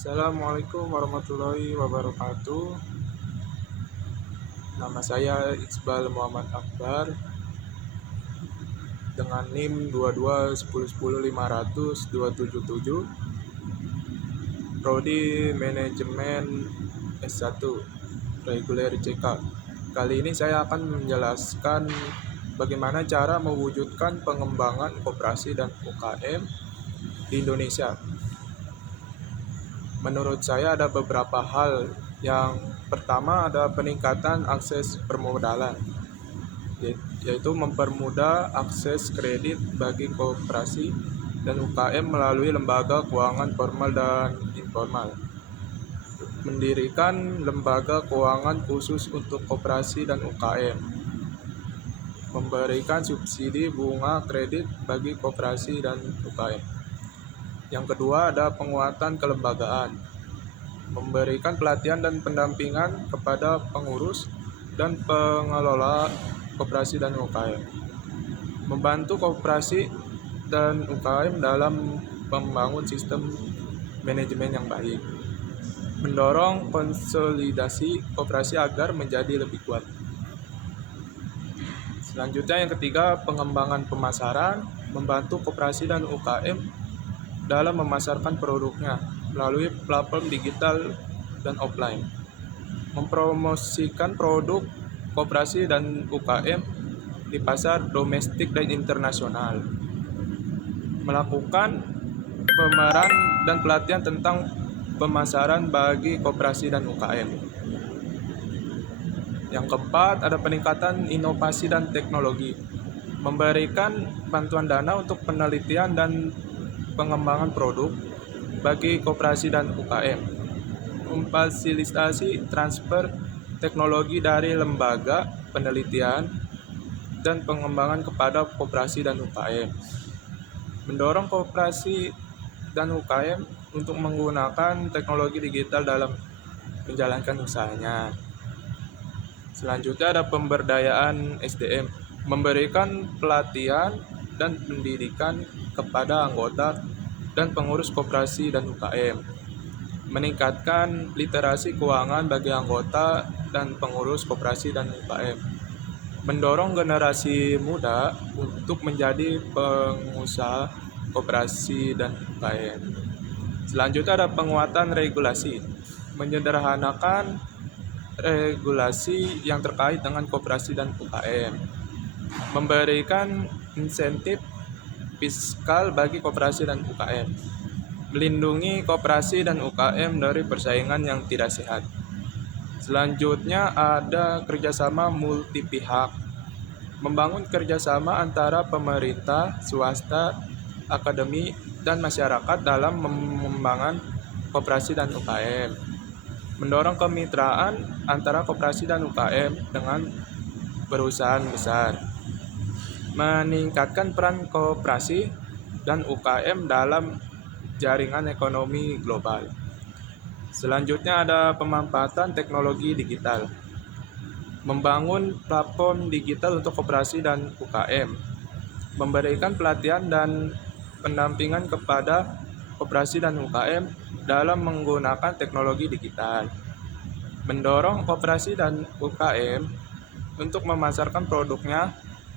Assalamualaikum warahmatullahi wabarakatuh. Nama saya Iqbal Muhammad Akbar dengan NIM 221010500-277, Prodi Manajemen S1 Reguler CK. Kali ini saya akan menjelaskan bagaimana cara mewujudkan pengembangan koperasi dan UKM di Indonesia. Menurut saya ada beberapa hal. Yang pertama ada peningkatan akses permodalan, yaitu mempermudah akses kredit bagi koperasi dan UKM melalui lembaga keuangan formal dan informal. Mendirikan lembaga keuangan khusus untuk koperasi dan UKM. Memberikan subsidi bunga kredit bagi koperasi dan UKM. Yang kedua ada penguatan kelembagaan, memberikan pelatihan dan pendampingan kepada pengurus dan pengelola koperasi dan UKM, membantu koperasi dan UKM dalam membangun sistem manajemen yang baik, mendorong konsolidasi koperasi agar menjadi lebih kuat. Selanjutnya yang ketiga, pengembangan pemasaran, membantu koperasi dan UKM dalam memasarkan produknya melalui platform digital dan offline, mempromosikan produk koperasi dan UKM di pasar domestik dan internasional, melakukan pemeran dan pelatihan tentang pemasaran bagi koperasi dan UKM. Yang keempat, ada peningkatan inovasi dan teknologi, memberikan bantuan dana untuk penelitian dan pengembangan produk bagi koperasi dan UKM, memfasilitasi transfer teknologi dari lembaga penelitian dan pengembangan kepada koperasi dan UKM, mendorong koperasi dan UKM untuk menggunakan teknologi digital dalam menjalankan usahanya. Selanjutnya ada pemberdayaan SDM, memberikan pelatihan dan pendidikan kepada anggota dan pengurus koperasi dan UKM, meningkatkan literasi keuangan bagi anggota dan pengurus koperasi dan UKM, mendorong generasi muda untuk menjadi pengusaha koperasi dan UKM. Selanjutnya ada penguatan regulasi, menyederhanakan regulasi yang terkait dengan koperasi dan UKM, memberikan insentif fiskal bagi koperasi dan UKM, melindungi koperasi dan UKM dari persaingan yang tidak sehat. Selanjutnya ada kerjasama multi pihak, membangun kerjasama antara pemerintah, swasta, akademi, dan masyarakat dalam mengembangkan koperasi dan UKM, mendorong kemitraan antara koperasi dan UKM dengan perusahaan besar, meningkatkan peran koperasi dan UKM dalam jaringan ekonomi global. Selanjutnya ada pemanfaatan teknologi digital, membangun platform digital untuk koperasi dan UKM, memberikan pelatihan dan pendampingan kepada koperasi dan UKM dalam menggunakan teknologi digital, mendorong koperasi dan UKM untuk memasarkan produknya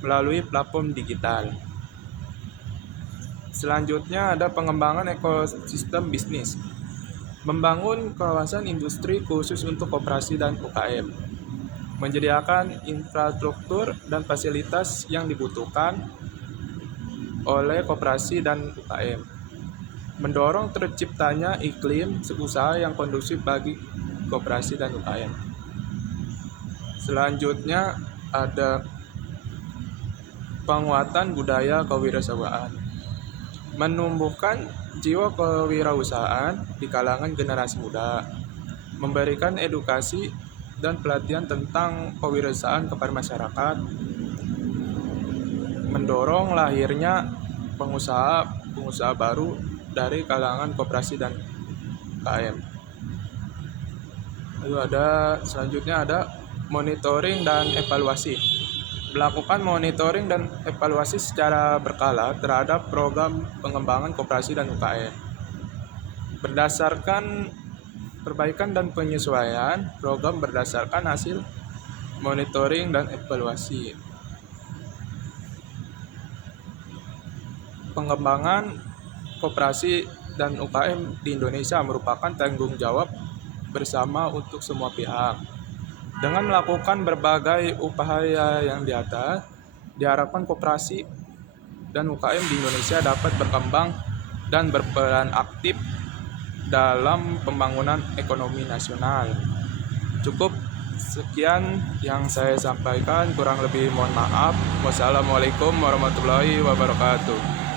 melalui platform digital. Selanjutnya ada pengembangan ekosistem bisnis, membangun kawasan industri khusus untuk koperasi dan UKM, menyediakan infrastruktur dan fasilitas yang dibutuhkan oleh koperasi dan UKM, mendorong terciptanya iklim usaha yang kondusif bagi koperasi dan UKM. Selanjutnya ada penguatan budaya kewirausahaan, menumbuhkan jiwa kewirausahaan di kalangan generasi muda, memberikan edukasi dan pelatihan tentang kewirausahaan kepada masyarakat, mendorong lahirnya pengusaha baru dari kalangan koperasi dan UKM. Lalu selanjutnya ada monitoring dan evaluasi, melakukan monitoring dan evaluasi secara berkala terhadap program pengembangan koperasi dan UKM, Berdasarkan perbaikan dan penyesuaian program berdasarkan hasil monitoring dan evaluasi. Pengembangan koperasi dan UKM di Indonesia merupakan tanggung jawab bersama untuk semua pihak. Dengan melakukan berbagai upaya yang di atas, diharapkan koperasi dan UKM di Indonesia dapat berkembang dan berperan aktif dalam pembangunan ekonomi nasional. Cukup sekian yang saya sampaikan, kurang lebih mohon maaf. Wassalamualaikum warahmatullahi wabarakatuh.